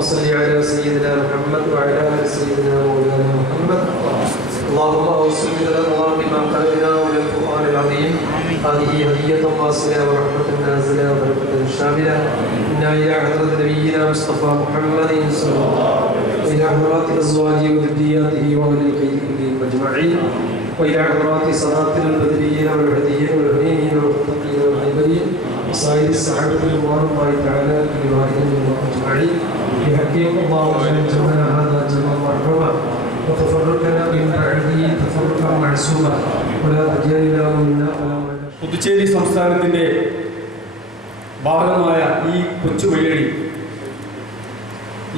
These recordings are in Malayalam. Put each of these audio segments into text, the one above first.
صل على سيدنا محمد وعلى آل سيدنا مولانا محمد. اللهم أوصل لنا بما قرأنا من القرآن العظيم. هذه هدية واصلة ورحمة نازلة وبركة شاملة. إنا إلى حضرة نبينا مصطفى محمد صلى الله عليه وسلم وإلى حضرات أزواجه وذرياته وأهل البيت كلهم أجمعين وإلى حضرات صلاة البدريين والهديين والهنيين والمتقين والعبادين وسائر الصحابة رضوان الله تعالى عليهم أجمعين. بحقهم اللهم جمعنا هذا جمعا مرحوما وتفرقنا من بعده تفرقا معصوما ولا تجعلنا منا ولا പുതുച്ചേരി സംസ്ഥാനത്തിൻ്റെ ഭാഗമായ ഈ കൊച്ചു വഴിയടി,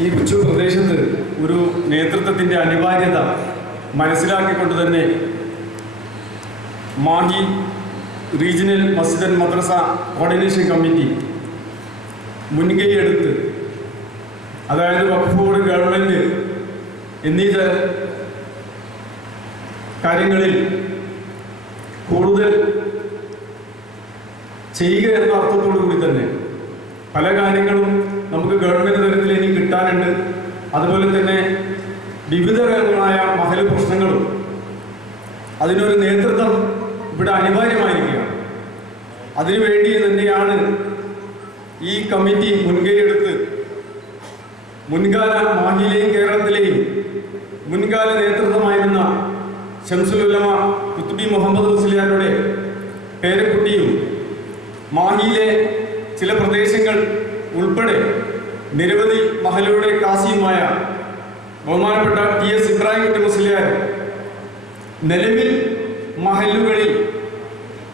ഈ കൊച്ചു പ്രദേശത്ത് ഒരു നേതൃത്വത്തിൻ്റെ അനിവാര്യത മനസ്സിലാക്കിക്കൊണ്ട് തന്നെ Mahe regional Masjid and madrasa coordination committee മുൻകൈയെടുത്ത്, അതായത് വഖഫ് ബോർഡ്, ഗവൺമെൻറ് എന്നീ കാര്യങ്ങളിൽ കൂടുതൽ ചെയ്യുക എന്ന അർത്ഥത്തോടു കൂടി തന്നെ പല കാര്യങ്ങളും നമുക്ക് ഗവൺമെൻറ് തലത്തിൽ ഇനി കിട്ടാനുണ്ട്. അതുപോലെ തന്നെ വിവിധങ്ങളായ മഹൽ പ്രശ്നങ്ങളും അതിനൊരു നേതൃത്വം ഇവിടെ അനിവാര്യമായിരിക്കുകയാണ്. അതിനുവേണ്ടി തന്നെയാണ് ഈ കമ്മിറ്റി മുൻകൈയെടുത്ത് മുൻകാല മാഹിയിലെയും കേരളത്തിലെയും മുൻകാല നേതൃത്വമായിരുന്ന ശംസുൽ ഉലമ കുത്തുബി മുഹമ്മദ് മുസ്ലിയാരുടെ പേരക്കുട്ടിയും മാഹിയിലെ ചില പ്രദേശങ്ങൾ ഉൾപ്പെടെ നിരവധി മഹലുകളുടെ കാസിയുമായ ബഹുമാനപ്പെട്ട TS ഇബ്രാഹിം കുട്ടി മുസ്ലിയാർ നിലവിൽ മഹല്ലുകളിൽ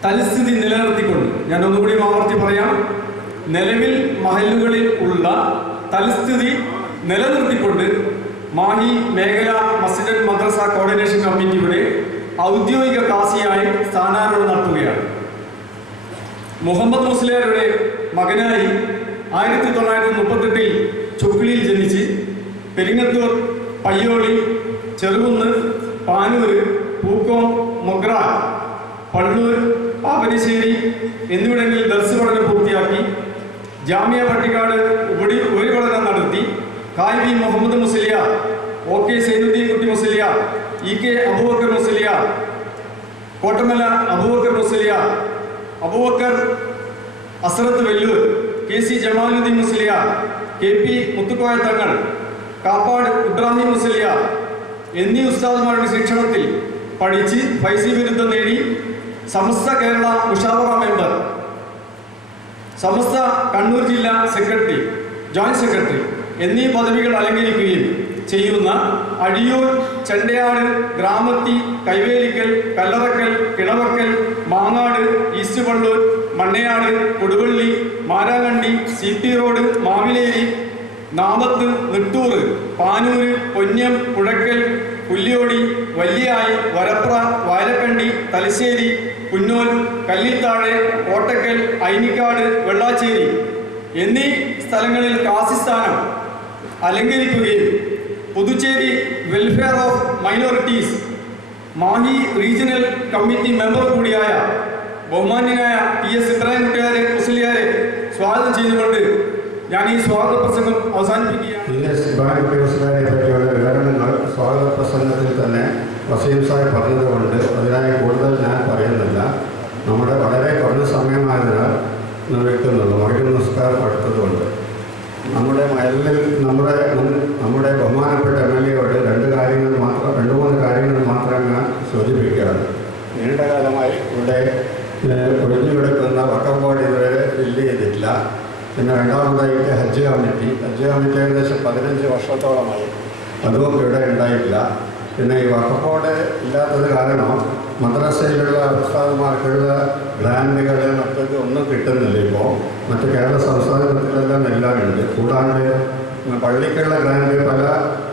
തൽസ്ഥിതി നിലനിർത്തിക്കൊണ്ട്, ഞാൻ ഒന്നുകൂടി ആവർത്തി പറയാം, നിലവിൽ മഹല്ലുകളിൽ ഉള്ള തൽസ്ഥിതി നിലനിർത്തിക്കൊണ്ട് മാഹി മേഖല മസ്ജിദ് ആൻഡ് മദ്രസ കോർഡിനേഷൻ കമ്മിറ്റിയുടെ ഔദ്യോഗിക കാസിയായി സ്ഥാനാരോഹണം നടത്തുകയാണ്. മുഹമ്മദ് മുസ്ലിയാരുടെ മകനായി 1938 ചുക്കിളിയിൽ ജനിച്ച് പെരിങ്ങത്തൂർ, പയ്യോളി, ചെറുകുന്ന്, പാനൂർ, പൂക്കോം, മൊഗ്ര, പള്ളൂർ, പാവനശ്ശേരി എന്നിവിടങ്ങളിൽ ദർസ് പഠനം പൂർത്തിയാക്കി ജാമിയ പട്ടിക്കാട് ഉപരിപഠനം നടത്തി കായ് മുഹമ്മദ് മുസ്ലിയാർ, OK സൈനുദ്ദീൻ കുട്ടി Musliyar, EK Abubakar Musliyar, Kottamala Abubakar Musliyar, Abubakar അസ്രത്ത് Vellore, KC Jamaluddin Musliyar, KP Muthukoya Thangal, Kappad Ibrahim Musliyar എന്നീ ഉസ്താദുമാരുടെ ശിക്ഷണത്തിൽ പഠിച്ച് ഫൈസി ബിരുദം നേടി സമസ്ത കേരള മുഷാവറ മെമ്പർ, സമസ്ത കണ്ണൂർ ജില്ലാ സെക്രട്ടറി, ജോയിന്റ് സെക്രട്ടറി എന്നീ പദവികൾ അലങ്കരിക്കുകയും ചെയ്യുന്ന Azhiyur, Chendayad, Gramathi, Kaivelikkal, Kallarakkal, Kilavakkal, Mangad, east Pallur, Mannayad, Koduvally, Marankandi, CP road, Mavileri, Namath, Nittur, Panoor, Ponnam, Puzhakkal, Pulliyodi, Valyayi, Varapra, Vayalakkandi, Thalassery, Punnol, Kallithazhe, Kottakkal, Ainikkad, Vellachery എന്നീ സ്ഥലങ്ങളിൽ കാസിസ്ഥാനം അലങ്കരിക്കുകയും Puducherry welfare of minorities Mahe regional committee member കൂടിയായ ബഹുമാന്യനായ TS ഇബ്രാഹിം കുട്ടിയാരെ മുസ്ലിയാരെ സ്വാഗതം ചെയ്തുകൊണ്ട് ഞാൻ ഈ സ്വാഗത പ്രസംഗം അവസാനിപ്പിക്കുകയാണ്. TS ഇബ്രാഹിം കുട്ടി മുസ്ലിയാരെ പറ്റിയുള്ള വിവരണങ്ങൾ സ്വാഗത പ്രസംഗത്തിൽ തന്നെ വസീം സാഹിബ് പറഞ്ഞതുകൊണ്ട് അതിനായി കൂടുതൽ ഞാൻ പറയുന്നില്ല. നമ്മുടെ വളരെ കുറഞ്ഞ സമയമായതിനാൽ നിർവഹിക്കുന്നുള്ളൂ. മകരം നമസ്കാരം അടുത്തതുകൊണ്ട് നമ്മുടെ മഹലിൽ നമ്മുടെ ബഹുമാനപ്പെട്ട MLA-യോട് രണ്ട് മൂന്ന് കാര്യങ്ങൾ മാത്രം ഞാൻ സൂചിപ്പിക്കുകയാണ്. നീണ്ടകാലമായി ഇവിടെ ഒഴിഞ്ഞു കിടക്കുന്ന വഖഫ് ബോർഡ് ഇതുവരെ ഫില്ല് ചെയ്തിട്ടില്ല. പിന്നെ രണ്ടാമതായിട്ട് ഹജ്ജ് കമ്മിറ്റി ഏകദേശം 15 വർഷത്തോളമായി, അതും ഇവിടെ ഉണ്ടായിട്ടില്ല. പിന്നെ ഈ വഖഫ് ബോർഡ് ഇല്ലാത്തത് കാരണം മദ്രസയിലുള്ള ഉസ്താദുമാർക്കുള്ള ഗ്രാൻഡുകൾ മറ്റൊക്കെ ഒന്നും കിട്ടുന്നില്ല. ഇപ്പോൾ മറ്റ് കേരള സംസ്ഥാനത്തിലെല്ലാം എല്ലാം ഉണ്ട്. കൂടാണ്ട് പള്ളിക്കുള്ള ഗ്രാൻഡ് പല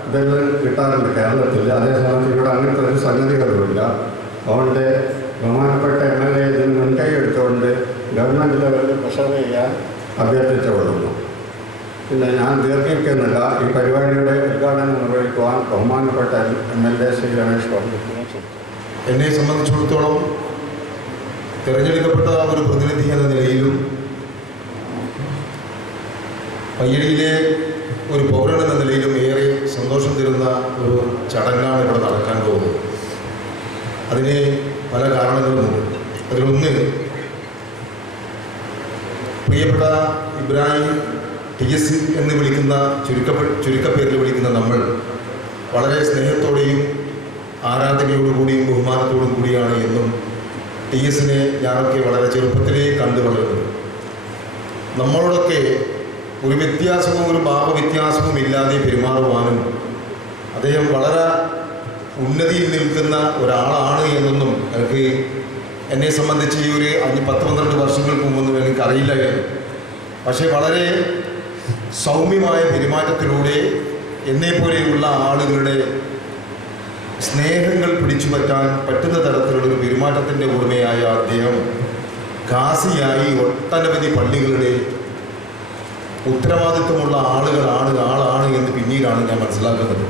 ഇതെല്ലാം കിട്ടാറുണ്ട് കേരളത്തിൽ. അതേസമയത്ത് ഇവിടെ അങ്ങനത്തെ ഒരു സംഗതികളുമില്ല. അതുകൊണ്ട് ബഹുമാനപ്പെട്ട MLA ഇതിന് മുൻകൈ എടുത്തുകൊണ്ട് ഗവൺമെൻറ് ലെവലിൽ പ്രഷർ ചെയ്യാൻ അഭ്യർത്ഥിച്ചുകൊള്ളുന്നു. പിന്നെ ഞാൻ ദീർഘിക്കുന്നില്ല. ഈ പരിപാടിയുടെ ഉദ്ഘാടനം നിർവഹിക്കുവാൻ ബഹുമാനപ്പെട്ട MLA ശ്രീ രമേശ് ബാബു. എന്നെ സംബന്ധിച്ചിടത്തോളം തിരഞ്ഞെടുക്കപ്പെട്ട ഒരു പ്രതിനിധി എന്ന നിലയിലും പയ്യടിയിലെ ഒരു പൗരൻ എന്ന ചടങ്ങാണ് ഇവിടെ നടക്കാൻ പോകുന്നത്. അതിന് പല കാരണങ്ങളുമുണ്ട്. അതിലൊന്ന്, പ്രിയപ്പെട്ട ഇബ്രാഹിം TS എന്ന് വിളിക്കുന്ന ചുരുക്കപ്പേരിൽ വിളിക്കുന്ന നമ്മൾ വളരെ സ്നേഹത്തോടെയും ആരാധനയോടുകൂടിയും ബഹുമാനത്തോടും കൂടിയാണ് എന്നും TSനെ ഞാനൊക്കെ വളരെ ചെറുപ്പത്തിലേ കണ്ടു വളരുന്നത്. നമ്മളോടൊക്കെ ഒരു വ്യത്യാസവും ഒരു ഭാവവ്യത്യാസവും ഇല്ലാതെ പെരുമാറുവാനും അദ്ദേഹം വളരെ ഉന്നതിയിൽ നിൽക്കുന്ന ഒരാളാണ് എന്നൊന്നും എനിക്ക് എന്നെ സംബന്ധിച്ച് ഈ ഒരു 10-12 വർഷങ്ങൾക്ക് മുമ്പൊന്നും എനിക്കറിയില്ലായിരുന്നു. പക്ഷേ വളരെ സൗമ്യമായ പെരുമാറ്റത്തിലൂടെ എന്നെപ്പോലെയുള്ള ആളുകളുടെ സ്നേഹങ്ങൾ പിടിച്ചു പറ്റാൻ പറ്റുന്ന തരത്തിലുള്ളൊരു പെരുമാറ്റത്തിൻ്റെ ഉടമയായ അദ്ദേഹം ഖാസിയായി ഒട്ടനവധി പള്ളികളുടെ ഉത്തരവാദിത്വമുള്ള ആളാണ് എന്ന് പിന്നീടാണ് ഞാൻ മനസ്സിലാക്കുന്നത്.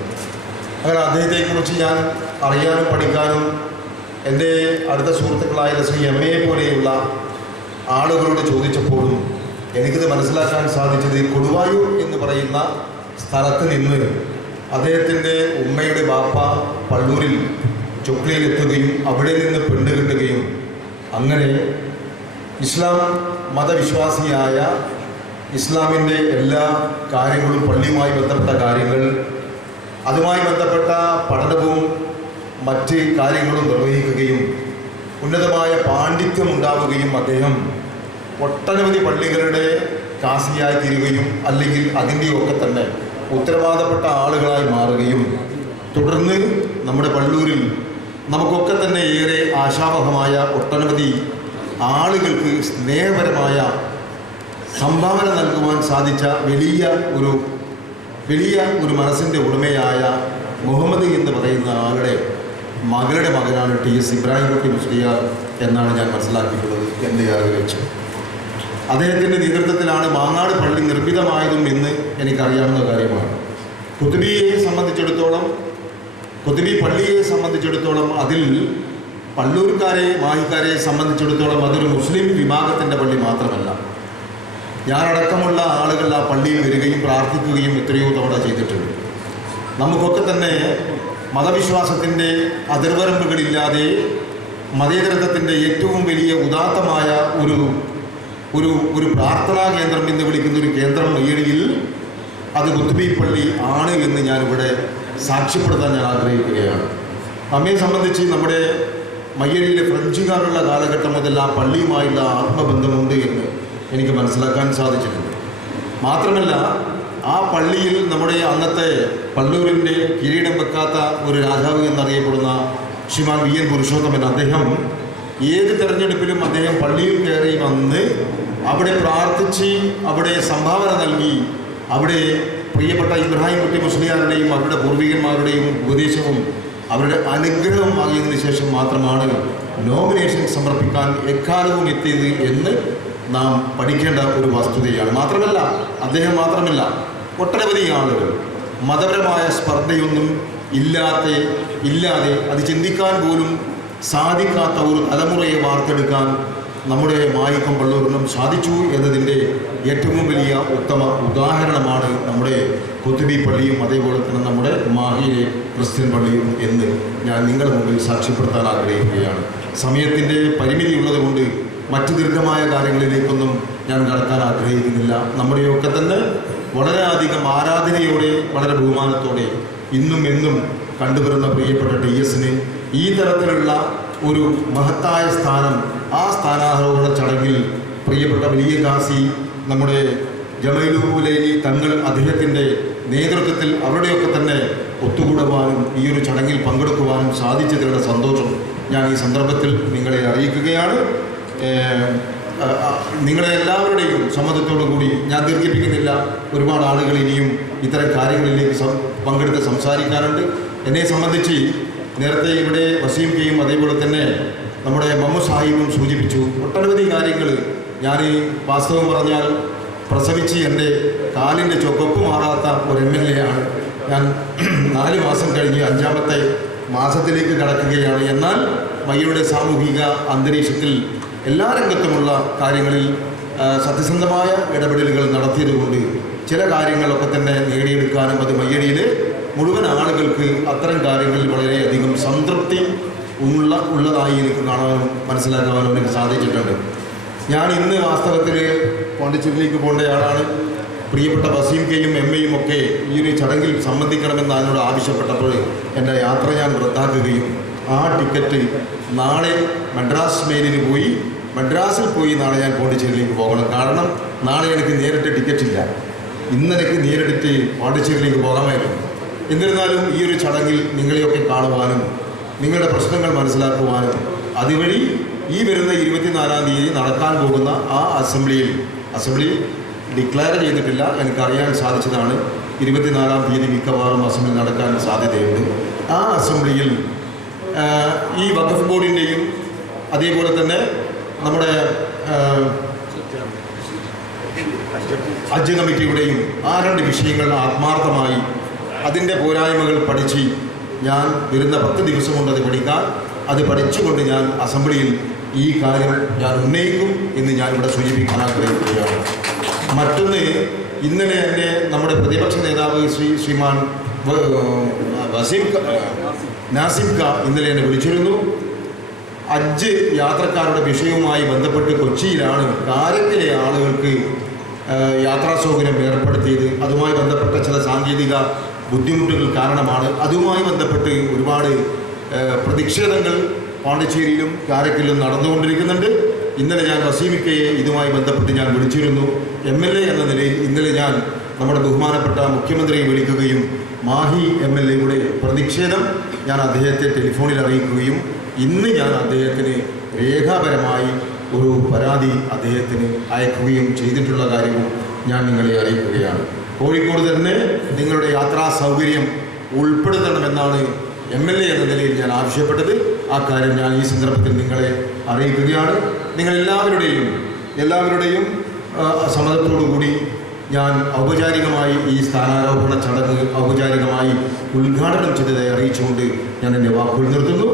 അങ്ങനെ അദ്ദേഹത്തെക്കുറിച്ച് ഞാൻ അറിയാനും പഠിക്കാനും എൻ്റെ അടുത്ത സുഹൃത്തുക്കളായ ശ്രീ MA പോലെയുള്ള ആളുകളോട് ചോദിച്ചപ്പോഴും എനിക്കിത് മനസ്സിലാക്കാൻ സാധിച്ചത് കൊടുവായൂർ എന്ന് പറയുന്ന സ്ഥലത്ത് നിന്ന് അദ്ദേഹത്തിൻ്റെ ഉമ്മയുടെ ബാപ്പ പള്ളൂരിൽ ചൊക്ലിയിലെത്തുകയും അവിടെ നിന്ന് പെണ്ണ് കിട്ടുകയും അങ്ങനെ ഇസ്ലാം മതവിശ്വാസിയായ ഇസ്ലാമിൻ്റെ എല്ലാ കാര്യങ്ങളും പള്ളിയുമായി ബന്ധപ്പെട്ട കാര്യങ്ങൾ, അതുമായി ബന്ധപ്പെട്ട പഠനവും മറ്റ് കാര്യങ്ങളും നിർവഹിക്കുകയും ഉന്നതമായ പാണ്ഡിത്യം ഉണ്ടാവുകയും അദ്ദേഹം ഒട്ടനവധി പള്ളികളുടെ കാസിയായി തീരുകയും അല്ലെങ്കിൽ അതിൻ്റെയൊക്കെ തന്നെ ഉത്തരവാദപ്പെട്ട ആളുകളായി മാറുകയും തുടർന്ന് നമ്മുടെ പള്ളൂരിൽ നമുക്കൊക്കെ തന്നെ ഏറെ ആശാവഹമായ ഒട്ടനവധി ആളുകൾക്ക് സ്നേഹപരമായ സംഭാവന നൽകുവാൻ സാധിച്ച വലിയ ഒരു മനസ്സിൻ്റെ ഉടമയായ മുഹമ്മദ് എന്ന് പറയുന്ന ആളുടെ മകളുടെ മകനാണ് TS ഇബ്രാഹിം കുട്ടി മുസ്ലിയാർ എന്നാണ് ഞാൻ മനസ്സിലാക്കിയിട്ടുള്ളത്. എൻ്റെ അറിവ് വെച്ച് അദ്ദേഹത്തിൻ്റെ നേതൃത്വത്തിലാണ് മാങ്ങാട് പള്ളി നിർമ്മിതമായതും എന്ന് എനിക്കറിയാവുന്ന കാര്യമാണ്. കുത്തുബി പള്ളിയെ സംബന്ധിച്ചിടത്തോളം അതിൽ പള്ളൂർക്കാരെ മാഹിക്കാരെ സംബന്ധിച്ചിടത്തോളം അതൊരു മുസ്ലിം വിഭാഗത്തിൻ്റെ പള്ളി മാത്രമല്ല. ഞാനടക്കമുള്ള ആളുകൾ ആ പള്ളിയിൽ വരികയും പ്രാർത്ഥിക്കുകയും എത്രയോ തവണ ചെയ്തിട്ടുണ്ട്. നമുക്കൊക്കെ തന്നെ മതവിശ്വാസത്തിൻ്റെ അതിർവരമ്പുകളില്ലാതെ മതേതരത്വത്തിൻ്റെ ഏറ്റവും വലിയ ഉദാത്തമായ ഒരു പ്രാർത്ഥനാ കേന്ദ്രം എന്ന് വിളിക്കുന്ന ഒരു കേന്ദ്രം മയ്യഴിയിൽ അത് കുത്തുബി പള്ളി ആണ് എന്ന് ഞാനിവിടെ സാക്ഷ്യപ്പെടുത്താൻ ഞാൻ ആഗ്രഹിക്കുകയാണ്. നമ്മെ സംബന്ധിച്ച് നമ്മുടെ മയ്യഴിയിലെ ഫ്രഞ്ചുകാരുള്ള കാലഘട്ടം മുതൽ ആ പള്ളിയുമായുള്ള ആത്മബന്ധമുണ്ട് എന്ന് എനിക്ക് മനസ്സിലാക്കാൻ സാധിച്ചിട്ടുണ്ട്. മാത്രമല്ല ആ പള്ളിയിൽ നമ്മുടെ അന്നത്തെ പള്ളൂരിൻ്റെ കിരീടം വെക്കാത്ത ഒരു രാജാവ് എന്നറിയപ്പെടുന്ന ശ്രീമാൻ VN പുരുഷോത്തമൻ, അദ്ദേഹം ഏത് തെരഞ്ഞെടുപ്പിലും അദ്ദേഹം പള്ളിയിൽ കയറി വന്ന് അവിടെ പ്രാർത്ഥിച്ച് അവിടെ സംഭാവന നൽകി അവിടെ പ്രിയപ്പെട്ട ഇബ്രാഹിം കുട്ടി മുസ്ലിയാരുടെയും അവരുടെ പൂർവികന്മാരുടെയും ഉപദേശവും അവരുടെ അനുഗ്രഹം വാങ്ങിയതിനു ശേഷം മാത്രമാണ് നോമിനേഷൻ സമർപ്പിക്കാൻ എക്കാലവും എത്തിയത് എന്ന് നാം പഠിക്കേണ്ട ഒരു വസ്തുതയാണ്. മാത്രമല്ല അദ്ദേഹം മാത്രമല്ല ഒട്ടനവധി ആളുകൾ മതപരമായ സ്പർദ്ധയൊന്നും ഇല്ലാതെ അത് ചിന്തിക്കാൻ പോലും സാധിക്കാത്ത ഒരു തലമുറയെ വാർത്തെടുക്കാൻ നമ്മുടെ മായിക്കം പള്ളൂരിനും സാധിച്ചു എന്നതിൻ്റെ ഏറ്റവും വലിയ ഉത്തമ ഉദാഹരണമാണ് നമ്മുടെ കുത്തുബി പള്ളിയും അതേപോലെ തന്നെ നമ്മുടെ മാഹിയിലെ ക്രിസ്ത്യൻ പള്ളിയും എന്ന് ഞാൻ നിങ്ങളുടെ മുമ്പിൽ സാക്ഷ്യപ്പെടുത്താൻ ആഗ്രഹിക്കുകയാണ്. സമയത്തിൻ്റെ പരിമിതി ഉള്ളതുകൊണ്ട് മറ്റു ദീർഘമായ കാര്യങ്ങളിലേക്കൊന്നും ഞാൻ കടക്കാൻ ആഗ്രഹിക്കുന്നില്ല. നമ്മുടെയൊക്കെ തന്നെ വളരെയധികം ആരാധനയോടെ വളരെ ബഹുമാനത്തോടെ ഇന്നും എന്നും കണ്ടുവരുന്ന പ്രിയപ്പെട്ട TSന് ഈ തരത്തിലുള്ള ഒരു മഹത്തായ സ്ഥാനം, ആ സ്ഥാനാരോഹണ ചടങ്ങിൽ പ്രിയപ്പെട്ട വലിയ കാസി നമ്മുടെ ജമൈലുലൈലി തങ്ങൾ അദ്ദേഹത്തിൻ്റെ നേതൃത്വത്തിൽ അവരുടെയൊക്കെ തന്നെ ഒത്തുകൂടുവാനും ഈ ഒരു ചടങ്ങിൽ പങ്കെടുക്കുവാനും സാധിച്ചതിലുള്ള സന്തോഷം ഞാൻ ഈ സന്ദർഭത്തിൽ നിങ്ങളെ അറിയിക്കുകയാണ്. നിങ്ങളെ എല്ലാവരുടെയും സമ്മതത്തോടു കൂടി ഞാൻ ദീർഘിപ്പിക്കുന്നില്ല. ഒരുപാട് ആളുകൾ ഇനിയും ഇത്തരം കാര്യങ്ങളിലേക്ക് പങ്കെടുത്ത് സംസാരിക്കാറുണ്ട്. എന്നെ സംബന്ധിച്ച് നേരത്തെ ഇവിടെ വസീം കെയും അതേപോലെ തന്നെ നമ്മുടെ മമ്മു സാഹിബും സൂചിപ്പിച്ചു ഒട്ടനവധി കാര്യങ്ങൾ. ഞാൻ വാസ്തവം പറഞ്ഞാൽ പ്രസവിച്ച് എൻ്റെ കാലിൻ്റെ ചൊക്കൊപ്പ് മാറാത്ത ഒരു MLA ആണ് ഞാൻ. 4 മാസം കഴിഞ്ഞ് 5ാമത്തെ മാസത്തിലേക്ക് കടക്കുകയാണ്. എന്നാൽ മയ്യയുടെ സാമൂഹിക അന്തരീക്ഷത്തിൽ എല്ലാ രംഗത്തുമുള്ള കാര്യങ്ങളിൽ സത്യസന്ധമായ ഇടപെടലുകൾ നടത്തിയതുകൊണ്ട് ചില കാര്യങ്ങളൊക്കെ തന്നെ നേടിയെടുക്കാനും അത് മയ്യടിയിൽ മുഴുവൻ ആളുകൾക്ക് അത്തരം കാര്യങ്ങളിൽ വളരെയധികം സംതൃപ്തി ഉള്ളതായി എനിക്ക് കാണാനും മനസ്സിലാക്കാനും എനിക്ക് സാധിച്ചിട്ടുണ്ട്. ഞാൻ ഇന്ന് വാസ്തവത്തിൽ പോണ്ടിച്ചേരിയിലേക്ക് പോകേണ്ടയാളാണ്. പ്രിയപ്പെട്ട വസീം കെയും എമ്മയും ഒക്കെ ഈ ഒരു ചടങ്ങിൽ സംബന്ധിക്കണമെന്ന് എന്നോട് ആവശ്യപ്പെട്ടപ്പോൾ എൻ്റെ യാത്ര ഞാൻ റദ്ദാക്കുകയും ആ ടിക്കറ്റ് നാളെ മദ്രാസ് മെയിലിന് പോയി മദ്രാസിൽ പോയി നാളെ ഞാൻ പോണ്ടിച്ചേരിയിലേക്ക് പോകണം. കാരണം നാളെ എനിക്ക് നേരിട്ട് ടിക്കറ്റില്ല. ഇന്നെനിക്ക് നേരിട്ട് പോണ്ടിച്ചേരിയിലേക്ക് പോകാമായിരുന്നു. എന്നിരുന്നാലും ഈ ഒരു ചടങ്ങിൽ നിങ്ങളെയൊക്കെ കാണുവാനും നിങ്ങളുടെ പ്രശ്നങ്ങൾ മനസ്സിലാക്കുവാനും അതുവഴി ഈ വരുന്ന 24-ാം തീയതി നടക്കാൻ പോകുന്ന ആ അസംബ്ലി ഡിക്ലെയർ ചെയ്തിട്ടില്ല, എനിക്കറിയാൻ സാധിച്ചതാണ്. 24-ാം തീയതി മിക്കവാറും അസംബ്ലി നടക്കാൻ സാധ്യതയുണ്ട്. ആ അസംബ്ലിയിൽ ഈ വഖഫ് ബോർഡിൻ്റെയും അതേപോലെ തന്നെ നമ്മുടെ ഹജ്ജ് കമ്മിറ്റിയുടെയും ആ 2 വിഷയങ്ങൾ ആത്മാർത്ഥമായി അതിൻ്റെ പോരായ്മകൾ പഠിച്ച് ഞാൻ വരുന്ന 10 ദിവസം കൊണ്ട് അത് പഠിക്കാൻ, അത് പഠിച്ചുകൊണ്ട് ഞാൻ അസംബ്ലിയിൽ ഈ കാര്യം ഞാൻ ഉന്നയിക്കും എന്ന് ഞാനിവിടെ സൂചിപ്പിക്കാൻ ആഗ്രഹിക്കുകയാണ്. മറ്റൊന്ന്, ഇന്നലെ എന്നെ നമ്മുടെ പ്രതിപക്ഷ നേതാവ് ശ്രീമാൻ നാസിം ക ഇന്നലെ എന്നെ വിളിച്ചിരുന്നു. ഹജ്ജ് യാത്രക്കാരുടെ വിഷയവുമായി ബന്ധപ്പെട്ട് കൊച്ചിയിലാണ് കാരക്കലെ ആളുകൾക്ക് യാത്രാ സൗകര്യം ഏർപ്പെടുത്തിയത്. അതുമായി ബന്ധപ്പെട്ട ചില സാങ്കേതിക ബുദ്ധിമുട്ടുകൾ കാരണമാണ്. അതുമായി ബന്ധപ്പെട്ട് ഒരുപാട് പ്രതിഷേധങ്ങൾ പോണ്ടിച്ചേരിയിലും കാരക്കലിലും നടന്നുകൊണ്ടിരിക്കുന്നുണ്ട്. ഇന്നലെ ഞാൻ വസീമിക്കയെ ഇതുമായി ബന്ധപ്പെട്ട് ഞാൻ വിളിച്ചിരുന്നു. MLA എന്ന നിലയിൽ ഇന്നലെ ഞാൻ നമ്മുടെ ബഹുമാനപ്പെട്ട മുഖ്യമന്ത്രിയെ വിളിക്കുകയും മാഹി MLAയുടെ പ്രതിഷേധം ഞാൻ അദ്ദേഹത്തെ ടെലിഫോണിൽ അറിയിക്കുകയും ഇന്ന് ഞാൻ അദ്ദേഹത്തിന് രേഖാപരമായി ഒരു പരാതി അദ്ദേഹത്തിന് അയക്കുകയും ചെയ്തിട്ടുള്ള കാര്യവും ഞാൻ നിങ്ങളെ അറിയിക്കുകയാണ്. കോഴിക്കോട് തന്നെ നിങ്ങളുടെ യാത്രാ സൗകര്യം ഉൾപ്പെടുത്തണമെന്നാണ് MLA എന്ന നിലയിൽ ഞാൻ ആവശ്യപ്പെട്ടത്. ആ കാര്യം ഞാൻ ഈ സന്ദർഭത്തിൽ നിങ്ങളെ അറിയിക്കുകയാണ്. എല്ലാവരുടെയും സമ്മതത്തോടുകൂടി ഞാൻ ഔപചാരികമായി ഈ സ്ഥാനാരോഹണ ചടങ്ങ് ഔപചാരികമായി ഉദ്ഘാടനം ചെയ്തതായി അറിയിച്ചുകൊണ്ട് ഞാൻ എൻ്റെ വാക്കുകൾ നിർത്തുന്നു.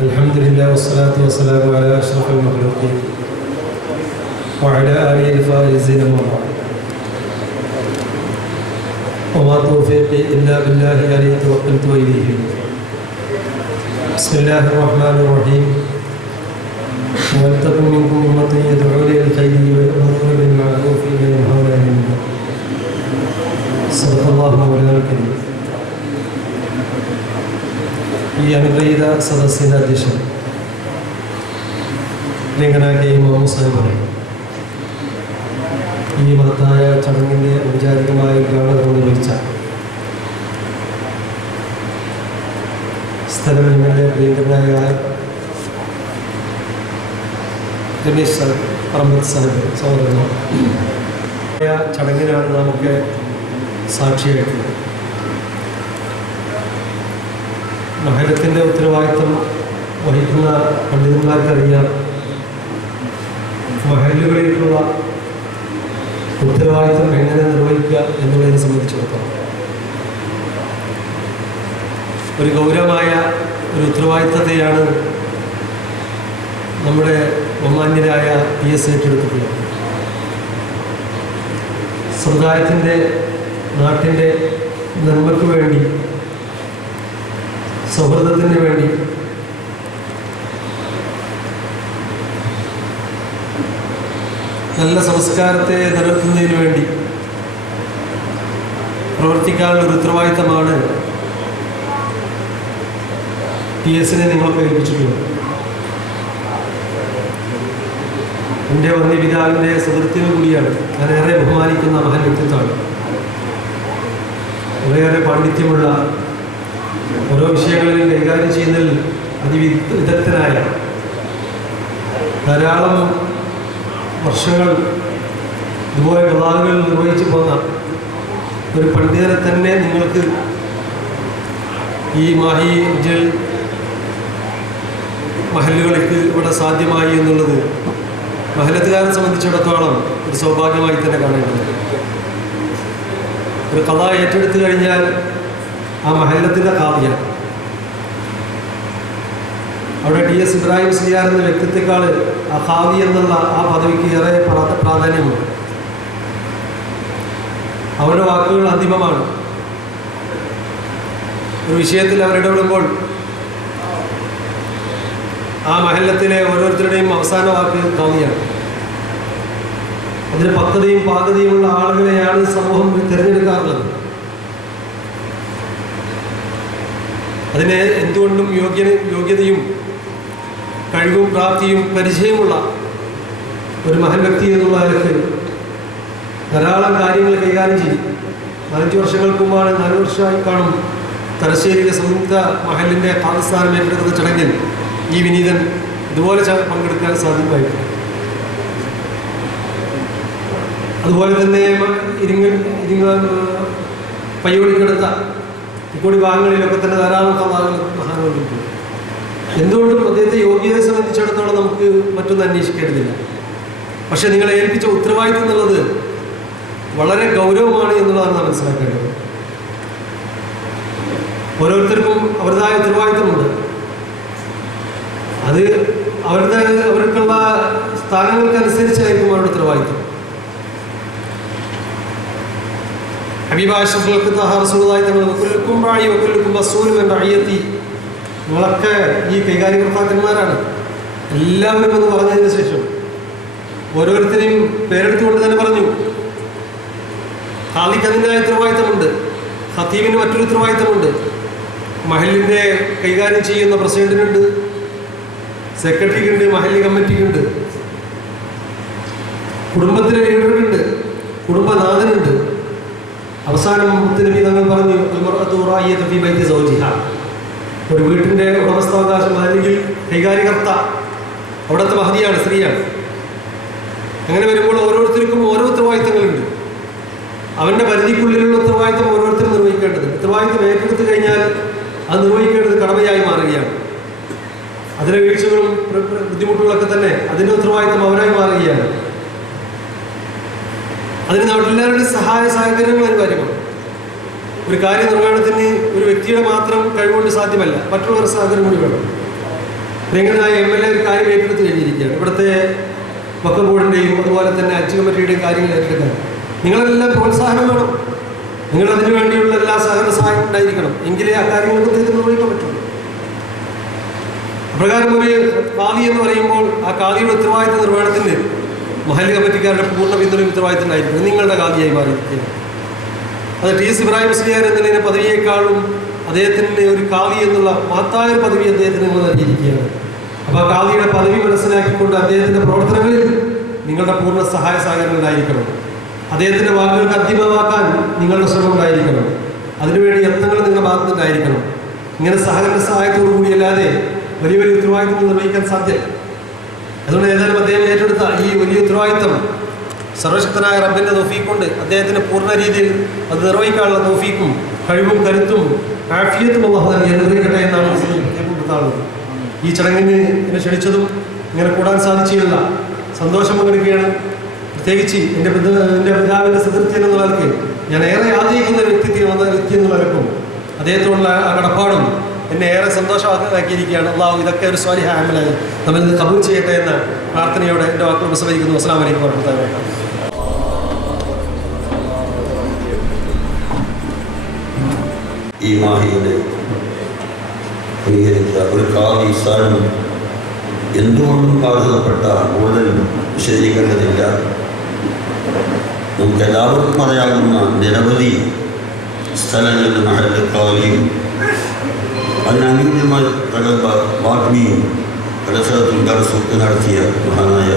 الحمد لله والصلاة والسلام على أشرف المخلوقين وعلى آله الفائزين والله وما توفيقي إلا بالله عليه توكلت وإليه. بسم الله الرحمن الرحيم. ولتكن منكم أمة يدعون إلى الخير ويأمرون بالمعروف وينهون عن المنكر. صدق الله مولانا الكريم. ഈ അനുഗ്രഹീത സദസ്സിൻ്റെ അധ്യക്ഷൻ ലിംഗനാക്കി മുഹമ്മദ് സാഹിബ് ഈ മഹത്തായ ചടങ്ങിൻ്റെ ഔപചാരികമായ ഉദ്ഘാടനം നിർവഹിച്ച സ്ഥലങ്ങളിലെ പ്രിയങ്കരനായ രമേശ് സാഹിബ്, പറമ്പത്ത് സാഹിബ് സഹോദരൻ, ചടങ്ങിനാണ് നമുക്ക് സാക്ഷിയായിട്ടുള്ളത്. മഹല്ലത്തിൻ്റെ ഉത്തരവാദിത്വം വഹിക്കുന്ന പണ്ഡിതന്മാർക്കറിയാം മഹല്ലുകളിലുള്ള ഉത്തരവാദിത്വം എങ്ങനെ നിർവഹിക്കുക എന്നുള്ളതിനെ സംബന്ധിച്ചിടത്തോളം ഒരു ഗൗരവമായ ഒരു ഉത്തരവാദിത്വത്തെയാണ് നമ്മുടെ ബഹുമാന്യരായ PS ഏറ്റെടുത്തിട്ടുള്ളത്. സമുദായത്തിൻ്റെ നാട്ടിൻ്റെ നന്മയ്ക്ക് വേണ്ടി, സൗഹൃദത്തിന് വേണ്ടി നല്ല സംസ്കാരത്തെ നിലനിർത്തുന്നതിന് വേണ്ടി പ്രവർത്തിക്കാനുള്ള ഒരു ഉത്തരവാദിത്തമാണ് TS-നെ നിങ്ങൾക്ക് ഏൽപ്പിച്ചിട്ടുള്ളത്. എൻ്റെ വന്യപിതാവിൻ്റെ സുഹൃത്തിനും കൂടിയാണ്. ഞാൻ ഏറെ ബഹുമാനിക്കുന്ന മഹൽ വ്യക്തിത്വമാണ്. വളരെയേറെ പാണ്ഡിത്യമുള്ള, ഓരോ വിഷയങ്ങളിലും കൈകാര്യം ചെയ്യുന്നതിൽ അതിവിദഗ്ധനായ, ധാരാളം വർഷങ്ങൾ ഇതുപോലെ വിവാഹങ്ങൾ നിർവഹിച്ചു പോന്ന ഒരു പണ്ഡിതനെ തന്നെ നിങ്ങൾക്ക് ഈ മാഹി ജൽ മഹലുകൾക്ക് ഇവിടെ സാധ്യമായി എന്നുള്ളത് മഹലത്തുകാരെ സംബന്ധിച്ചിടത്തോളം ഒരു സൗഭാഗ്യമായി തന്നെ കാണേണ്ടത്. ഒരു കഥ ഏറ്റെടുത്തു കഴിഞ്ഞാൽ ആ മഹല്ലത്തിൻ്റെ കാവ്യാണ്. അവിടെ TS ഇബ്രാഹിം സ്ലിയാർ എന്ന വ്യക്തിത്വക്കാൾ ആ ഖാദി എന്നുള്ള ആ പദവിക്ക് ഏറെ പ്രാധാന്യമുണ്ട്. അവരുടെ വാക്കുകൾ അന്തിമമാണ്. ഒരു വിഷയത്തിൽ അവരിടപെടുമ്പോൾ ആ മഹല്ലത്തിലെ ഓരോരുത്തരുടെയും അവസാന വാക്ക് ഖാദിയാണ്. അതിന് പക്വതയും പാകതയുമുള്ള ആളുകളെയാണ് സമൂഹം തിരഞ്ഞെടുക്കാറുള്ളത്. അതിന് എന്തുകൊണ്ടും യോഗ്യതയും കഴിവും പ്രാപ്തിയും പരിചയമുള്ള ഒരു മഹൽ വ്യക്തി എന്നുള്ള നിലയ്ക്ക് ധാരാളം കാര്യങ്ങൾ കൈകാര്യം ചെയ്യും. 5 വർഷങ്ങൾക്ക് മുമ്പാണ്, 4 വർഷമായി കാണും, തലശ്ശേരിയിലെ സംയുക്ത മഹലിൻ്റെ ഖാദിസ്ഥാനം ഏറ്റെടുക്കുന്ന ചടങ്ങിൽ ഈ വിനീതൻ ഇതുപോലെ പങ്കെടുക്കാൻ സാധ്യമായി. അതുപോലെ തന്നെ പയ്യോളിക്കടുത്ത ഇക്കോടി ഭാഗങ്ങളിലൊക്കെ തന്നെ ധാരാളം മഹാനുണ്ട്. എന്തുകൊണ്ടും അദ്ദേഹത്തെ യോഗ്യതയെ സംബന്ധിച്ചിടത്തോളം നമുക്ക് മറ്റൊന്നും അന്വേഷിക്കേണ്ടതില്ല. പക്ഷെ നിങ്ങളെ ഏൽപ്പിച്ച ഉത്തരവാദിത്വം എന്നുള്ളത് വളരെ ഗൗരവമാണ് എന്നുള്ളതാണ് നാം മനസ്സിലാക്കേണ്ടത്. ഓരോരുത്തർക്കും അവരുടേതായ ഉത്തരവാദിത്വമുണ്ട്. അത് അവർക്കുള്ള സ്ഥാനങ്ങൾക്കനുസരിച്ചായിരിക്കും അവരുടെ ഉത്തരവാദിത്വം. നിങ്ങളൊക്കെ ഈ കൈകാര്യകർത്താക്കന്മാരാണ്. എല്ലാവരും എന്ന് പറഞ്ഞതിന് ശേഷം ഓരോരുത്തരെയും പേരെടുത്തുകൊണ്ട് തന്നെ പറഞ്ഞു. ഖാദിക്ക് അതിൻ്റെതായ ഉത്തരവാദിത്തമുണ്ട്, ഖത്തീബിന് മറ്റൊരു ഉത്തരവാദിത്തമുണ്ട്, മഹലിൻ്റെ കൈകാര്യം ചെയ്യുന്ന പ്രസിഡന്റിനുണ്ട്, സെക്രട്ടറിക്കുണ്ട്, മഹല്ലി കമ്മിറ്റിക്കുണ്ട്, കുടുംബത്തിലെ ലീഡറുണ്ട്, കുടുംബനാഥനുണ്ട്. അവസാനം മുത്തുനബി തങ്ങൾ പറഞ്ഞു, ഒരു വീട്ടിൻ്റെ ഉടമസ്ഥാവകാശം അല്ലെങ്കിൽ കൈകാര്യകർത്ത അവിടുത്തെ മഹതിയാണ്, സ്ത്രീയാണ്. അങ്ങനെ വരുമ്പോൾ ഓരോരുത്തർക്കും ഓരോ ഉത്തരവാദിത്തങ്ങളുണ്ട്. അവൻ്റെ പരിധിക്കുള്ളിലുള്ള ഉത്തരവാദിത്തം ഓരോരുത്തരും നിർവഹിക്കേണ്ടത്. ഉത്തരവാദിത്തം ഏറ്റെടുത്തു കഴിഞ്ഞാൽ അത് നിർവഹിക്കേണ്ടത് കടമയായി മാറുകയാണ്. അതിലെ വീഴ്ചകളും ബുദ്ധിമുട്ടുകളൊക്കെ തന്നെ അതിൻ്റെ ഉത്തരവാദിത്തം അവരായി മാറുകയാണ്. അതിന് നാട്ടിലെല്ലാവരുടെയും സഹകരണങ്ങൾ അനിവാര്യമാണ്. ഒരു കാര്യ നിർവഹണത്തിന് ഒരു വ്യക്തിയുടെ മാത്രം കഴിവുകൊണ്ട് സാധ്യമല്ല, മറ്റുള്ളവരുടെ സഹകരണം കൂടി വേണം. പ്രിയങ്കരനായ MLA ഒരു കാര്യം ഏറ്റെടുത്ത് കഴിഞ്ഞിരിക്കുകയാണ്. ഇവിടുത്തെ വഖഫ് ബോർഡിൻ്റെയും അതുപോലെ തന്നെ ഹജ്ജ് കമ്മിറ്റിയുടെയും കാര്യങ്ങൾ ഏറ്റെടുക്കാൻ നിങ്ങളെല്ലാം പ്രോത്സാഹനം വേണം. നിങ്ങളതിനു വേണ്ടിയുള്ള എല്ലാ സഹായം ഉണ്ടായിരിക്കണം. എങ്കിലേ ആ കാര്യങ്ങൾക്ക് നിർവഹിക്കാൻ പറ്റുള്ളൂ. അപ്രകാരം ഒരു ഖാദി എന്ന് പറയുമ്പോൾ ആ ഖാദിയുടെ ഉത്തരവാദിത്ത നിർവഹണത്തിന് മഹല്ല് കമ്മിറ്റിക്കാരുടെ പൂർണ്ണ പിന്തുണയും ഉത്തരവാദിത്തം ഉണ്ടായിരിക്കും. നിങ്ങളുടെ ഖാദിയായി മാറിയിരിക്കുകയാണ്. അത് TS ഇബ്രാഹിം സ്ലിയാർ എന്നതിൻ്റെ പദവിയേക്കാളും അദ്ദേഹത്തിൻ്റെ ഒരു ഖാദി എന്നുള്ള മഹത്തായ ഒരു പദവി അദ്ദേഹത്തിന് നിങ്ങൾ നൽകിയിരിക്കുകയാണ്. അപ്പോൾ ആ ഖാദിയുടെ പദവി മനസ്സിലാക്കിക്കൊണ്ട് അദ്ദേഹത്തിൻ്റെ പ്രവർത്തനങ്ങളിൽ നിങ്ങളുടെ പൂർണ്ണ സഹായ സഹകരണം ഉണ്ടായിരിക്കണം. അദ്ദേഹത്തിൻ്റെ വാക്കുകൾക്ക് അന്തിമമാക്കാൻ നിങ്ങളുടെ ശ്രമം ഉണ്ടായിരിക്കണം. അതിനുവേണ്ടി യത്നങ്ങൾ നിങ്ങളുടെ ഭാഗത്തുനിന്നുണ്ടായിരിക്കണം. ഇങ്ങനെ സഹായത്തോടു കൂടിയല്ലാതെ വലിയ വലിയ ഉത്തരവാദിത്വം നിർവഹിക്കാൻ സാധ്യമല്ല. അതുകൊണ്ട് ഏതായാലും അദ്ദേഹം ഏറ്റെടുത്ത ഈ വലിയ ഉത്തരവാദിത്വം സർവശക്തനായ റബ്ബിൻ്റെ തൗഫീഖ് കൊണ്ട് അദ്ദേഹത്തിന് പൂർണ്ണ രീതിയിൽ അത് നിർവഹിക്കാനുള്ള തൗഫീഖും കഴിവും കരുത്തും ആഫിയത്തും അല്ലാഹു നൽകി അനുഗ്രഹിക്കട്ടെ എന്നാണ് കേൾക്കുന്നത്. ഈ ചടങ്ങിന് എന്നെ ക്ഷണിച്ചതും ഇങ്ങനെ കൂടാൻ സാധിച്ചില്ല സന്തോഷം പങ്കെടുക്കുകയാണ്. പ്രത്യേകിച്ച് എൻ്റെ പിതാവിൻ്റെ സതൃപ്തി എന്നുള്ള നിലയ്ക്ക് ഞാൻ ഏറെ ആഗ്രഹിക്കുന്ന വ്യക്തി എന്നുള്ള നിലക്കും അദ്ദേഹത്തോടുള്ള ആ കടപ്പാടും എന്നെ ഏറെ സന്തോഷമാക്കിയിരിക്കുകയാണ്. അള്ളാഹു ഇതൊക്കെ ഒരു സ്വാലിഹ അമലായി നമ്മൾ ഇത് കബൂൽ ചെയ്യട്ടെ എന്ന പ്രാർത്ഥനയോടെ എൻ്റെ വാക്കുകൾ ഉപസംഹരിക്കുന്നു. അസ്സലാമു അലൈക്കും വറഹ്മത്തുള്ളാഹി വബറകാതുഹു. ഈ മാഹിയുടെ അംഗീകരിച്ച ഒരു കാവി സ്ഥാനം എന്തുകൊണ്ടും അർഹതപ്പെട്ട കൂടുതൽ വിശദീകരിക്കേണ്ടതില്ല. നമുക്ക് എല്ലാവർക്കും അറിയാവുന്ന നിരവധി സ്ഥലങ്ങളിൽ മഹല്ല് കാവിയും അതിനനുയോജ്യമായ വാഗ്മിയും പല സ്ഥലത്തും ദർസൊക്കെ നടത്തിയ മഹാനായ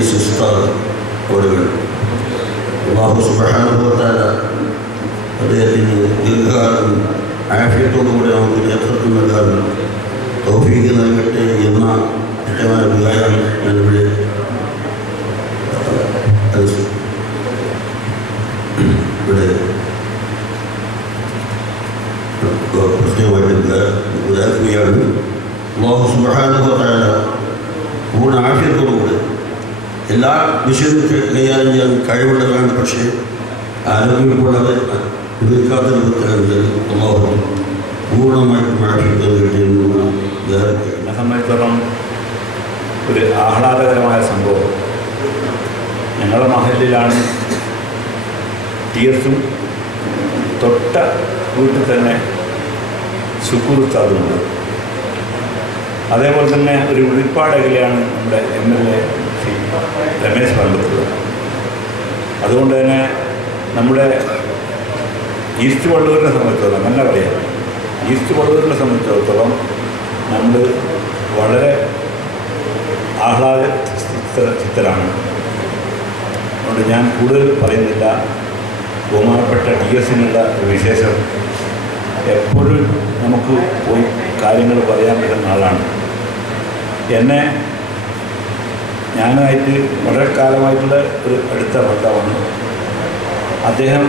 ഉസ്താദ് അവരുകൾ അല്ലാഹു സുബ്ഹാനഹു വ തആല അദ്ദേഹത്തിന് ദീർഘകാലം ആഫിയത്തോടുകൂടി നമുക്ക് നേതൃത്വം നൽകാൻ തൗഫീഖ് നൽകട്ടെ എന്ന ഏറ്റമായ വികാരം ഞാനിവിടെ പ്രത്യേകമായിട്ട് ഉദാഹരിക്കുകയാണ്. അല്ലാഹു സുബ്ഹാനഹു വ തആല പൂർണ്ണ ആഫിയത്തോടുകൂടി എല്ലാ വിഷയവും കൈകാര്യം ചെയ്യാൻ കഴിവുള്ളവരാണ്. പക്ഷേ ആരോഗ്യമുള്ളവർ ഉപയോഗിക്കാത്ത രൂപത്തിലാണെങ്കിൽ അല്ലാഹു പൂർണ്ണമായിട്ടും ആഫിയത്ത് കിട്ടിയെന്ന് എന്നെ സംബന്ധിച്ചിടത്തോളം ഒരു ആഹ്ലാദകരമായ സംഭവം. ഞങ്ങളുടെ മഹല്ലിലാണ് തീർത്തും തൊട്ട വീട്ടിൽ തന്നെ ശുക്കൂർ ഉസ്താദുണ്ട്. അതേപോലെ തന്നെ ഒരു ഉൾപ്പാടകലെയാണ് നമ്മുടെ MLA ശ്രീ രമേശ് പർവത്തുള്ളത്. അതുകൊണ്ട് തന്നെ നമ്മുടെ ഈസ്റ്റ് വള്ളൂരിനെ സംബന്ധിച്ചിടത്തോളം നല്ല പറയാം, ഈസ്റ്റ് വള്ളൂരിനെ സംബന്ധിച്ചിടത്തോളം നമ്മൾ വളരെ ആഹ്ലാദ ചിത്തരാണ്. അതുകൊണ്ട് ഞാൻ കൂടുതൽ പറയുന്നില്ല. ബഹുമാനപ്പെട്ട DS-നുള്ള വിശേഷം എപ്പോഴും നമുക്ക് പോയി കാര്യങ്ങൾ പറയാൻ പറ്റുന്ന ആളാണ്. എന്നെ ഞാനായിട്ട് വളരെ കാലമായിട്ടുള്ള ഒരു അടുത്ത ബന്ധമാണ്. അദ്ദേഹം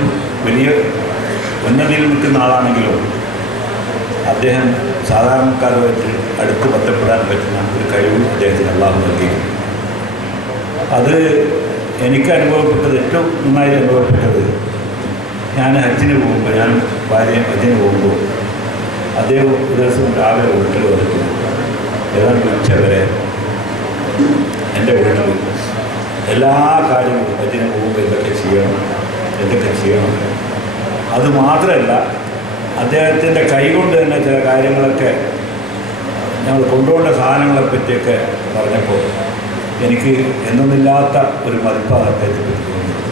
വലിയ ഉന്നതിയിൽ നിൽക്കുന്ന ആളാണെങ്കിലും അദ്ദേഹം സാധാരണക്കാരുമായിട്ട് അടുത്ത് ബന്ധപ്പെടാൻ പറ്റുന്ന ഒരു കഴിവ് അദ്ദേഹത്തിന് അല്ലാഹു നൽകി. അത് എനിക്ക് അനുഭവപ്പെട്ടത്, ഏറ്റവും നന്നായി അനുഭവപ്പെട്ടത്, ഞാൻ ഹജ്ജിന് പോകുമ്പോൾ, ഞാൻ ഭാര്യ ഹജ്ജിന് പോകുമ്പോൾ അദ്ദേഹം ഒരു ദിവസം രാവിലെ വീട്ടിൽ വന്നിട്ട് ഏതാണ്ട് ഉച്ച വരെ എൻ്റെ വീട്ടിൽ എല്ലാ കാര്യങ്ങളും ഹജ്ജിന് പോകുമ്പോൾ എന്തൊക്കെ ചെയ്യണം അതുമാത്രമല്ല അദ്ദേഹത്തിൻ്റെ കൈകൊണ്ട് തന്നെ ചില കാര്യങ്ങളൊക്കെ ഞങ്ങൾ കൊണ്ടുപോകേണ്ട സാധനങ്ങളെ പറ്റിയൊക്കെ പറഞ്ഞപ്പോൾ എനിക്ക് എന്നൊന്നില്ലാത്ത ഒരു മതിപ്പാണ് അദ്ദേഹത്തെ പറ്റി തോന്നുന്നത്.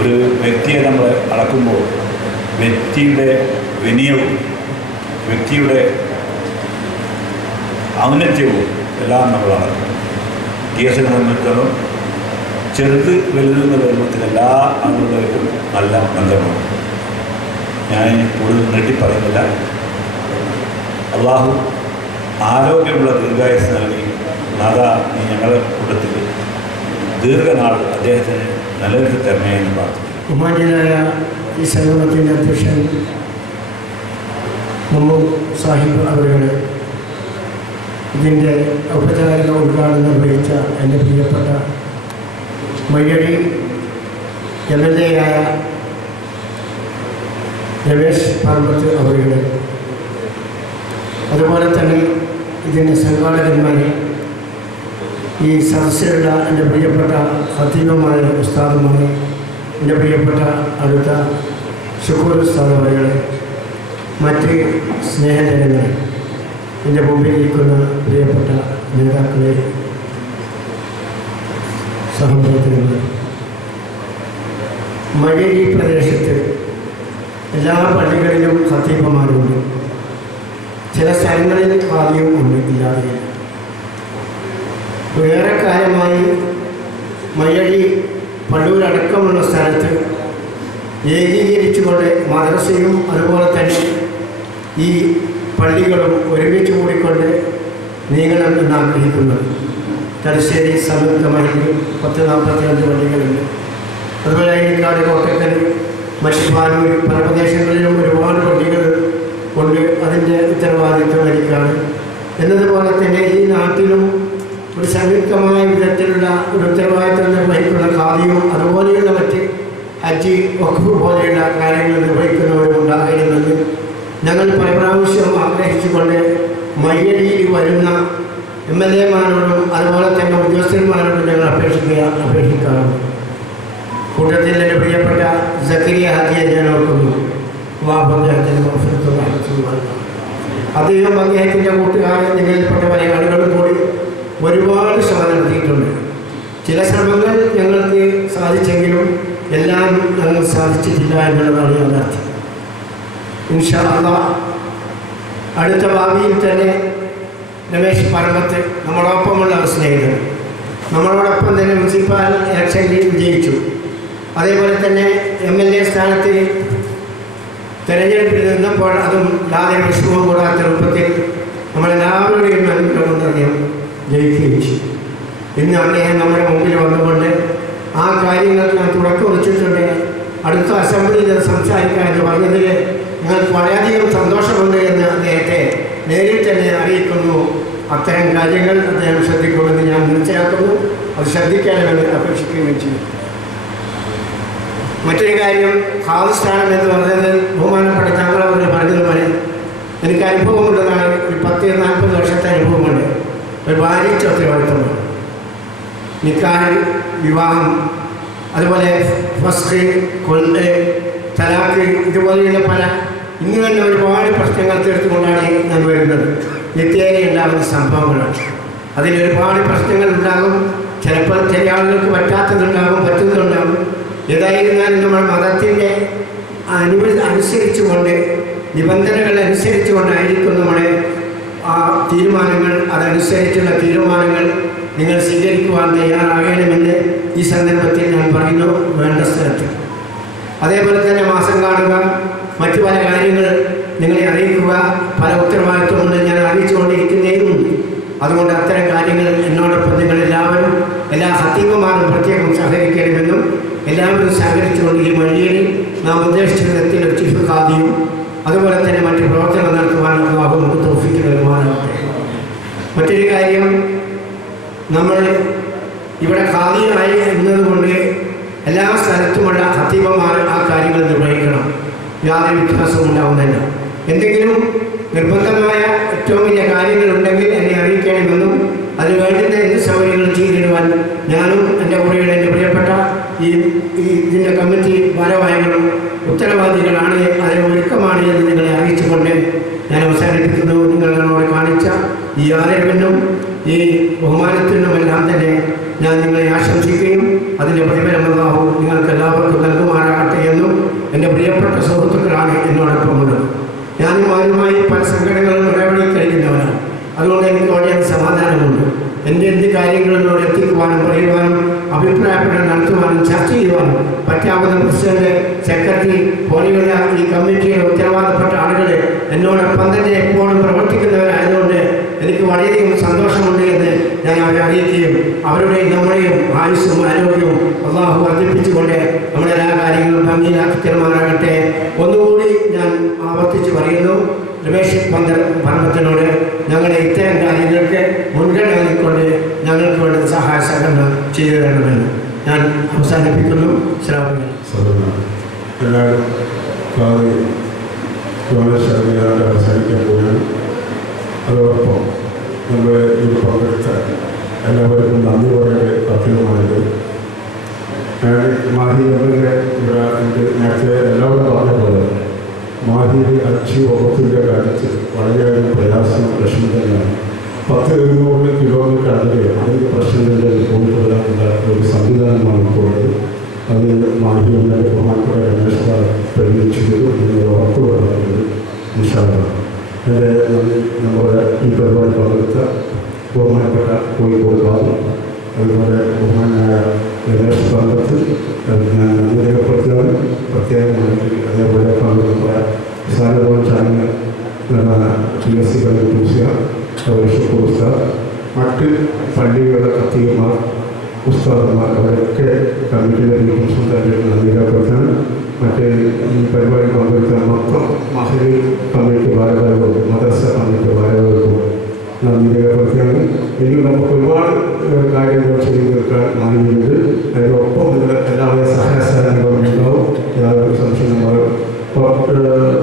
ഒരു വ്യക്തിയെ നമ്മൾ അളക്കുമ്പോൾ വ്യക്തിയുടെ വിനയവും വ്യക്തിയുടെ ഔന്നത്യവും എല്ലാം നമ്മൾ അളക്കും. DS-നെ സംബന്ധിച്ചിടത്തോളം ചെറുത് വലുതെന്ന് വരുമ്പോൾ എല്ലാ ആളുകളായിട്ടും നല്ല ബന്ധമാണ്. ഞാൻ കൂടുതൽ നീട്ടി പറയുന്നില്ല. അള്ളാഹു ആരോഗ്യമുള്ള ദീർഘായുസ് നൽകി നാദാ ഈ ഞങ്ങളുടെ കൂട്ടത്തിൽ ദീർഘനാൾ അദ്ദേഹത്തിന് നിലനിർത്തി തരണേ എന്ന് പ്രാർത്ഥിക്കുന്നു. ബഹുമാന്യനായ ഈ സംഗമത്തിൻ്റെ അധ്യക്ഷൻ മുഹമ്മദ് സാഹിബ് അവരുടെ ഇതിൻ്റെ ഔപചാരിക ഉദ്ഘാടനം നിർവഹിച്ച എൻ്റെ പ്രിയപ്പെട്ട മയ്യടി MLA-യായ രമേശ് പർവത്ത് അവരുടെ, അതുപോലെ തന്നെ ഇതിൻ്റെ സംഘാടകന്മാരെ, ഈ സദസ്സിലുള്ള എൻ്റെ പ്രിയപ്പെട്ട ഖതീബുമായ ഉസ്താദുമാരെ, എൻ്റെ പ്രിയപ്പെട്ട അടുത്ത ശുക്കൂർ ഉസ്താദ് അവരുടെ, മറ്റ് സ്നേഹജനങ്ങളെ, എൻ്റെ മുമ്പിലിരിക്കുന്ന പ്രിയപ്പെട്ട നേതാക്കളെ, സഹപ്രവർത്തകരെ, മയ്യടി പ്രദേശത്ത് എല്ലാ പള്ളികളിലും ഖതീബുമാരുണ്ട്. ചില സ്ഥലങ്ങളിൽ ഖാദിയും ഉണ്ട്, ഇല്ലാതെ. ഏറെക്കാലമായി മയ്യടി പള്ളൂരടക്കമുള്ള സ്ഥലത്ത് ഏകീകരിച്ചുകൊണ്ട് മദ്രസയും അതുപോലെ തന്നെ ഈ പള്ളികളും ഒരുമിച്ച് കൂടിക്കൊണ്ട് നീങ്ങണം എന്ന് ആഗ്രഹിക്കുന്നത്. തലശ്ശേരി സംയുക്തമായിട്ട് 10-42 പള്ളികളുണ്ട്. അതുപോലെ അയനിക്കാട്, കോട്ടക്കൽ, മറ്റ് പാനൂർ, പല പ്രദേശങ്ങളിലും ഒരുപാട് പള്ളികൾ കൊണ്ട് അതിൻ്റെ ഉത്തരവാദിത്വം വഹിക്കാണ്. എന്നതുപോലെ തന്നെ ഈ നാട്ടിലും ഒരു സംയുക്തമായ വിധത്തിലുള്ള ഒരു ഉത്തരവാദിത്വം നിർവഹിക്കുന്ന ഖാദിയും അതുപോലെയുള്ള മറ്റ് ഹജ്ജ് വഖഫ് പോലെയുള്ള കാര്യങ്ങൾ നിർവഹിക്കുന്നവരും ഉണ്ടാകണമെന്ന് ഞങ്ങൾ പല പ്രാവശ്യം ആഗ്രഹിച്ചുകൊണ്ട് മയ്യടിയിൽ വരുന്ന MLA-മാരോടും അതുപോലെ തന്നെ ഉദ്യോഗസ്ഥന്മാരോടും ഞങ്ങൾ അപേക്ഷിക്കാറുണ്ട്. കൂട്ടത്തിൽ എൻ്റെ പ്രിയപ്പെട്ട സക്കരിയ ഹാജിയെ ഞാൻ ഓർക്കുന്നു. അദ്ദേഹം അദ്ദേഹത്തിൻ്റെ കൂട്ടുകാരെ നിങ്ങളിൽപ്പെട്ടവരെ ആളുകളും കൂടി ഒരുപാട് ശ്രമം നടത്തിയിട്ടുണ്ട്. ചില ശ്രമങ്ങൾ ഞങ്ങൾക്ക് സാധിച്ചെങ്കിലും എല്ലാം ഞങ്ങൾ സാധിച്ചിട്ടില്ല എന്നുള്ളതാണ് യാഥാർത്ഥ്യം. ഇൻഷാ അല്ലാഹ് അടുത്ത ഭാവിയിൽ തന്നെ രമേശ് പറമ്പത്ത് നമ്മളോടൊപ്പമുള്ള ഒരു സ്നേഹിതൻ, നമ്മളോടൊപ്പം തന്നെ മുനിസിപ്പൽ ഇലക്ഷനിൽ വിജയിച്ചു. അതേപോലെ തന്നെ MLA സ്ഥാനത്ത് തെരഞ്ഞെടുപ്പിൽ നിന്നപ്പോൾ അതും യാതൊരു വിഷമവും കൂടാത്ത രൂപത്തിൽ നമ്മളെല്ലാവരുടെയും അനുഗ്രഹം കൊണ്ട് അദ്ദേഹം ജയിക്കുകയും ചെയ്തു. ഇന്ന് അദ്ദേഹം നമ്മുടെ മുമ്പിൽ വന്നുകൊണ്ട് ആ കാര്യങ്ങൾക്ക് ഞാൻ തുടക്കം വെച്ചിട്ടുണ്ട്. അടുത്ത അസംബ്ലിയിൽ സംസാരിക്കാൻ എന്ന് പറഞ്ഞതിൽ ഞങ്ങൾക്ക് വളരെയധികം സന്തോഷമുണ്ട് എന്ന് അദ്ദേഹത്തെ നേരിൽ തന്നെ അറിയിക്കുന്നു. അത്തരം കാര്യങ്ങൾ അദ്ദേഹം ശ്രദ്ധിക്കുമെന്ന് ഞാൻ മനസ്സിലാക്കുന്നു. അത് ശ്രദ്ധിക്കാനാണ് അപേക്ഷിക്കുകയും ചെയ്യും. മറ്റൊരു കാര്യം, ഖാദി സ്ഥാനം എന്ന് പറഞ്ഞത് ബഹുമാനപ്പെട്ട താങ്കളവർ പറഞ്ഞതുപോലെ എനിക്ക് അനുഭവമുള്ളതാണ്. ഒരു 10-40 വർഷത്തെ അനുഭവമുണ്ട്. ഒരു ഭാരിച്ച ഉത്തരവാദിത്തമാണ്. നിക്കാഹ്, വിവാഹം, അതുപോലെ ഫസ്ഖ്, കൊല്ല്, തലാഖ്, ഇതുപോലെയുള്ള പല ഇന്ന് തന്നെ ഒരുപാട് പ്രശ്നങ്ങൾ തീർത്തുകൊണ്ടാണ് ഞാൻ വരുന്നത്. നിത്യേന ഉണ്ടാകുന്ന സംഭവങ്ങളാണ്. അതിലൊരുപാട് പ്രശ്നങ്ങൾ ഉണ്ടാകും. ചിലപ്പോൾ ചില ആളുകൾക്ക് പറ്റാത്തതുണ്ടാകും, പറ്റുന്നതുണ്ടാകും. ഏതായിരുന്നാലും നമ്മൾ മതത്തിൻ്റെ അനുസരിച്ചുകൊണ്ട്, നിബന്ധനകൾ അനുസരിച്ചുകൊണ്ടായിരിക്കും നമ്മുടെ ആ തീരുമാനങ്ങൾ. അതനുസരിച്ചുള്ള തീരുമാനങ്ങൾ നിങ്ങൾ സ്വീകരിക്കുവാൻ തയ്യാറാകണമെന്ന് ഈ സന്ദർഭത്തിൽ ഞാൻ പറയുന്നു. വേണ്ട സ്ഥലത്ത് അതേപോലെ തന്നെ മാസം കാണുക, മറ്റു പല കാര്യങ്ങൾ നിങ്ങളെ അറിയിക്കുക, പല ഉത്തരവാദിത്വമുണ്ട് ഞാൻ അറിയിച്ചുകൊണ്ടിരിക്കുന്നേയുമുണ്ട്. അതുകൊണ്ട് അത്തരം കാര്യങ്ങൾ എന്നോടൊപ്പം നിങ്ങളെല്ലാവരും, എല്ലാ ഖത്തീബുമാരും പ്രത്യേകം സഹകരിക്കണമെന്നും എല്ലാവരും സഹകരിച്ചുകൊണ്ട് ഈ വഴിയിൽ നാം ഉദ്ദേശിച്ച വിധത്തിൽ ഒരു ചീഫ് ഖാദിയും അതുപോലെ തന്നെ മറ്റ് പ്രവർത്തനങ്ങൾ നടത്തുവാൻ അല്ലാഹു നമുക്ക് തൗഫീഖ് നൽകുമാറാകട്ടെ. മറ്റൊരു കാര്യം, നമ്മൾ ഇവിടെ ഖാദിയായി എന്നതുകൊണ്ട് എല്ലാ സ്ഥലത്തുമുള്ള ഖത്തീബുമാർ ആ കാര്യങ്ങൾ നിർവഹിക്കണം. യാതൊരു വ്യത്യാസവും ഉണ്ടാവുന്നില്ല. എന്തെങ്കിലും നിർബന്ധമായ ഏറ്റവും വലിയ കാര്യങ്ങളുണ്ടെങ്കിൽ എന്നെ അറിയിക്കണമെന്നും അതിന് വേണ്ടുന്ന എന്ത് സൗകര്യങ്ങൾ ചെയ്തിടുവാൻ ഞാനും എൻ്റെ കൂടെയുള്ള എൻ്റെ പ്രിയപ്പെട്ട ഇതിൻ്റെ കമ്മിറ്റി ഭാരവാഹികളും ഉത്തരവാദികളാണ്, അതിന് ഒരുക്കമാണ് എന്ന് നിങ്ങളെ അറിയിച്ചുകൊണ്ട് ഞാൻ അവസാനിപ്പിക്കുന്നു. നിങ്ങൾ എന്നോട് കാണിച്ച ഈ ആദരവിനും ഈ ബഹുമാനത്തിനുമെല്ലാം തന്നെ ഞാൻ നിങ്ങളെ ആശംസിക്കുകയും അതിൻ്റെ പ്രതിഫലം അല്ലാഹു നിങ്ങൾക്ക് എല്ലാവർക്കും നൽകുമാറാകട്ടെ എന്നും എൻ്റെ പ്രിയപ്പെട്ട സുഹൃത്തുക്കളാണ് എന്നോടൊപ്പമുള്ളത്. ഞാനും അവരുമായി പല സംഘടനകളും ഇടപെടി കഴിക്കുന്നവരാണ്. അതുകൊണ്ട് എനിക്ക് വളരെ സമാധാനമുണ്ട്. എൻ്റെ എന്ത് കാര്യങ്ങളിലൂടെ എത്തിക്കുവാനും പറയുവാനും അഭിപ്രായപ്പെടൽ നടത്തുവാനും ചർച്ച ചെയ്യുവാനും പറ്റാവുന്ന പ്രസിഡന്റ്, സെക്രട്ടറി പോലെയുള്ള ഈ കമ്മിറ്റിയുടെ ഉത്തരവാദപ്പെട്ട ആളുകൾ എന്നോടൊപ്പം തന്നെ എപ്പോഴും പ്രവർത്തിക്കുന്നവരായതുകൊണ്ട് എനിക്ക് വളരെയധികം സന്തോഷമുണ്ട് എന്ന് ഞാൻ അവരെ അറിയിക്കുകയും അവരുടെയും നമ്മുടെയും ആയുസ്സും ആരോഗ്യവും അല്ലാഹു വർദ്ധിപ്പിച്ചുകൊണ്ട് നമ്മുടെ എല്ലാ കാര്യങ്ങളും ഭംഗിയിലാക്കി തീരുമാനാകട്ടെ. ഒന്നുകൂടി ഞാൻ ആവർത്തിച്ച് പറയുന്നു, രമേശ് പറമ്പത്തിനോട് ഞങ്ങളുടെ ഇത്തരം കാര്യങ്ങൾക്ക് മുൻഗണന നൽകിക്കൊണ്ട് ഞങ്ങൾക്ക് വേണ്ട സഹായ സഹകരണം ചെയ്തു തരണമെന്ന് ഞാൻ അവസാനിപ്പിക്കുന്നു. എല്ലാവരും അവസാനിക്കാൻ പോവുകയാണ്. അതോടൊപ്പം നമ്മൾ ഈ പങ്കെടുത്ത എല്ലാവർക്കും നന്ദി പറയേണ്ട കർത്തവ്യമാണിത്. ഞാൻ മാഹി നേരത്തെ എല്ലാവരും പറഞ്ഞ പോലെ മാഹിയുടെ അക്ഷി വകുപ്പിൻ്റെ കാര്യത്തിൽ വളരെയധികം പ്രയാസം പ്രശ്നം തന്നെയാണ്. 10-200 കിലോമീറ്റർ അകലെ അതിൻ്റെ പ്രശ്നത്തിൻ്റെ റിപ്പോർട്ട് വരാനുള്ള ഒരു സംവിധാനമാണ് ഇപ്പോൾ. അത് മാഹിയുടെ ബഹുമാനപ്പെട്ട രമേശ് സാർ പരിഗണിച്ചു എന്ന് ഉറപ്പ് പറയുന്നത്. ഇൻഷാ അല്ലാഹ് എൻ്റെ നമ്മുടെ ഈ പരിപാടി പങ്കെടുത്ത ബഹുമാനപ്പെട്ട കോഴിക്കോട് ബാബു, അതുപോലെ ബഹുമാനായ രമേശ് പറമ്പത്ത് ഞാൻ നന്ദി രേഖപ്പെടുത്തുകയാണ്. പ്രത്യേകമായിട്ട് അതേപോലെ പങ്കെടുത്ത സാരഭവൻ ചാനൽ TSC ഉസ്താദ്, മറ്റ് പള്ളികളുടെ ഖത്തീബുമാർ, ഉസ്താദന്മാർ, അവരൊക്കെ കമ്മിറ്റിയുടെ സ്വന്തമായിട്ട് നന്ദി രേഖപ്പെടുത്താണ്. മറ്റേ ഈ പരിപാടി പങ്കെടുത്ത മൊത്തം മഹലി കമ്മിറ്റി ഭാരവാഹികൾക്കും മദ്രസ കമ്മിറ്റി ഭാരവാഹികൾക്കും നന്ദി രേഖപ്പെടുത്തുകയാണ്. ഇനി നമുക്ക് ഒരുപാട് കാര്യങ്ങൾ ചെയ്തു തീർക്കാൻ മാറിയുണ്ട്. അതിനൊപ്പം നിങ്ങൾ എല്ലാവരും സഹായ സഹകരണങ്ങളും ഉണ്ടാവും. യാതൊരു സംശയങ്ങളും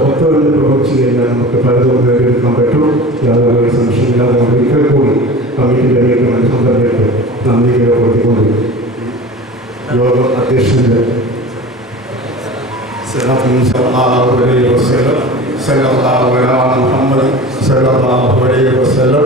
ഒത്തുവന്ന് പ്രവർത്തിച്ചു കഴിഞ്ഞാൽ നമുക്ക് പലതും നേടിയെടുക്കാൻ പറ്റും. യാതൊരു സംശയമില്ലാതെ നമ്മൾ ഒരിക്കൽ കൂടി കമ്മിറ്റിയിലേക്ക് മനസ്സിലാക്കിയിട്ട് നന്ദി രേഖപ്പെടുത്തിക്കൊണ്ട് യോഗം അധ്യക്ഷൻ്റെ സല്ലല്ലാഹു അലൈഹി വസല്ലം